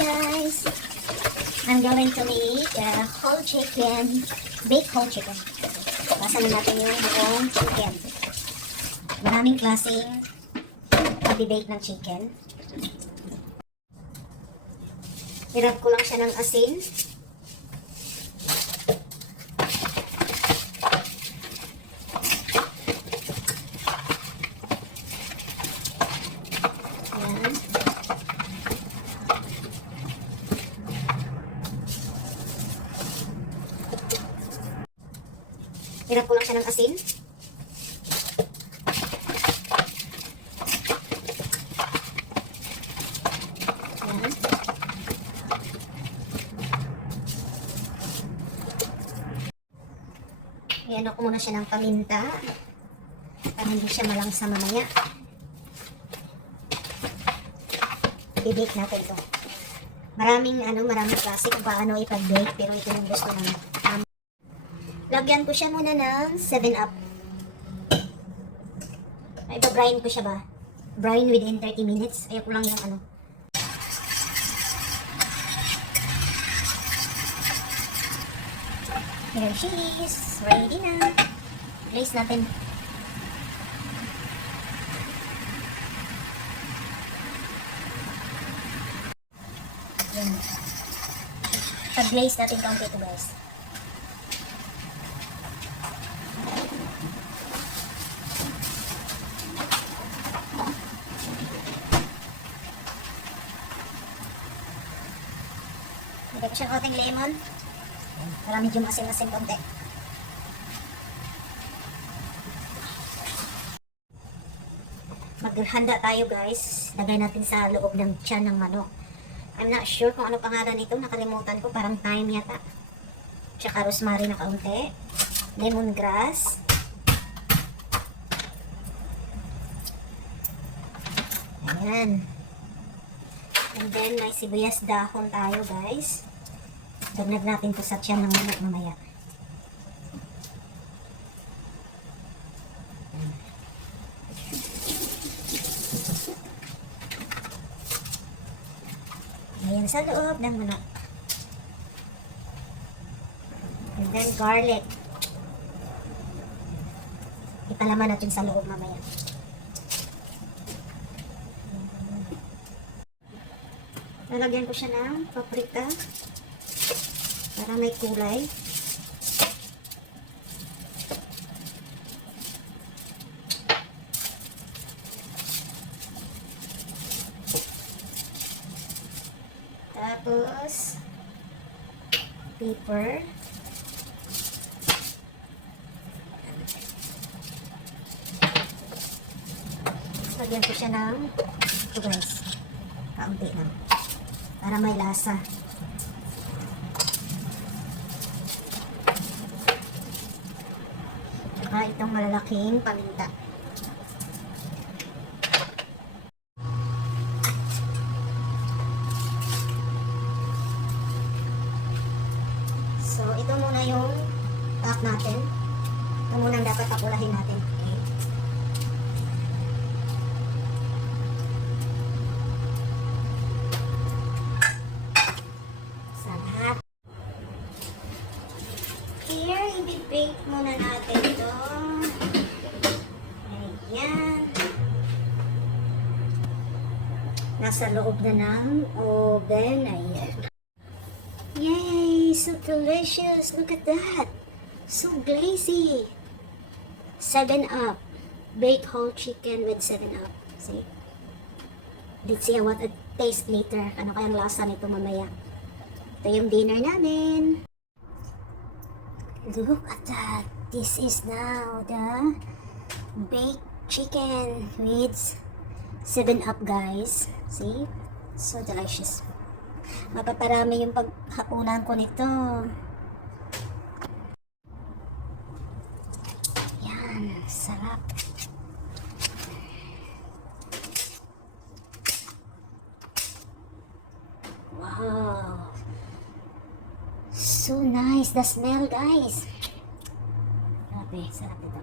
guys! I'm going to make whole chicken, baked whole chicken. Basa na natin yung buong chicken. Maraming klaseng pag-bake ng chicken. Hirap ko lang siya ng asin. Ayan. Hirap ko lang siya ng asin. Ayan. Ayan ako muna siya ng paminta para hindi siya malangsa mamaya. I-bake natin ito. Maraming klase kung paano ipag-bake, pero ito yung gusto namin. Lagyan ko siya muna ng 7-Up. Ipa-brine ko siya ba? Brine within 30 minutes. Ayoko lang yung Here she is. Ready na. Glaze natin. Pag-glaze natin kaunti ito guys. Nagap siya konting lemon. Para medyo masin-asin konti. Maghanda tayo guys. Lagay natin sa loob ng tiyan ng manok. I'm not sure kung ano pangalan nito. Nakalimutan ko. Parang thyme yata. Tsaka rosemary na kaunti. Lemongrass. Ayan. And then may sibuyas dahon tayo guys. Dagnag natin to sa tiyan ng manok mamaya. Ayan sa loob ng manok. And then garlic. Ipalaman natin sa loob mamaya. Lalagyan ko siya ng paprika para may kulay. Tapos pepper. Lagyan ko siya ng ito guys. Kaunti lang. Para may lasa. Tsaka itong malalaking paminta. So, ito muna yung top natin. Ito muna ang dapat papulahin natin. Okay. Sarap. Here, i-bake muna natin ito. Ayan. Nasa loob na ng oven. Ayan. Yay! So delicious! Look at that! So glazy! 7-Up. Baked whole chicken with 7-Up. See? Let's see what it tastes later. Ano kayang lasa nito mamaya. Ito yung dinner namin. Look at that! This is now the baked chicken with 7-Up guys. See? So delicious. Mapaparami yung paghapunan ko nito. Yan, sarap. Wow. So nice the smell guys. Grabe, sarap ito.